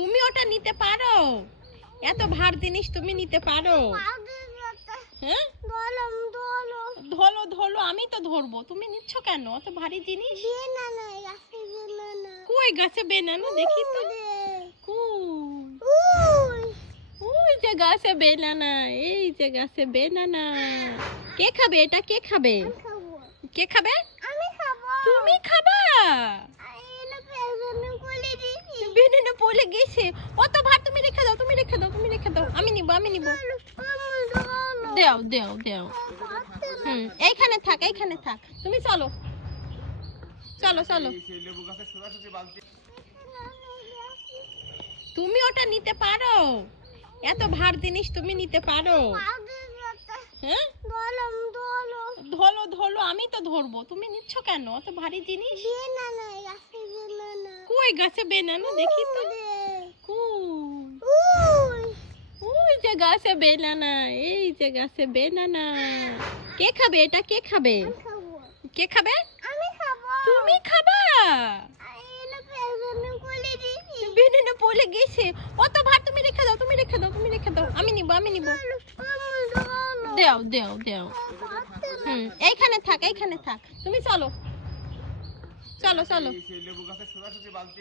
তুমি ওটা নিতে পারো? এত ভার জিনিস তুমি নিতে পারো? হ্যাঁ, ধরো ধরো, আমি তো ধরবো, তুমি নিচ্ছ কেন অত ভারী জিনিস? কই গাছে বেনানা দেখি তো। ওই যে গাছে বেনানা, এই যে গাছে বেনানা। কে খাবে এটা? কে খাবে? কে খাবে? তুমি খাবা? বেনানা পড়ে গেছে। অত ভার তুমি রেখে দাও, তুমি রেখে দাও, তুমি রেখে দাও। আমি নিব, আমি নিব। দেও দেও দেও। এইখানে থাক, এইখানে থাক। তুমি চলো চলো চলো। তুমি ওটা নিতে পারো? এত ভার জিনিস তুমি নিতে পারো? হ্যাঁ, ধরো ধরো, আমি তো ধরবো, তুমি নিচ্ছ কেন অত ভারী জিনিস? কই গাছে বেনানা দেখি তো। ওই যে গাছে বেনানা, এই যে গাছে বেনানা। কে খাবে এটা? কে খাবে? কে খাবে? তুমি খাবা? বেনানা পড়ে গেছে। অত ভার তুমি রেখে দাও, তুমি রেখে দাও, তুমি রেখে দাও। আমি নিব, আমি নিব। দেও দেও দেও। এইখানে থাক, এইখানে থাক। তুমি চলো চলো চলো।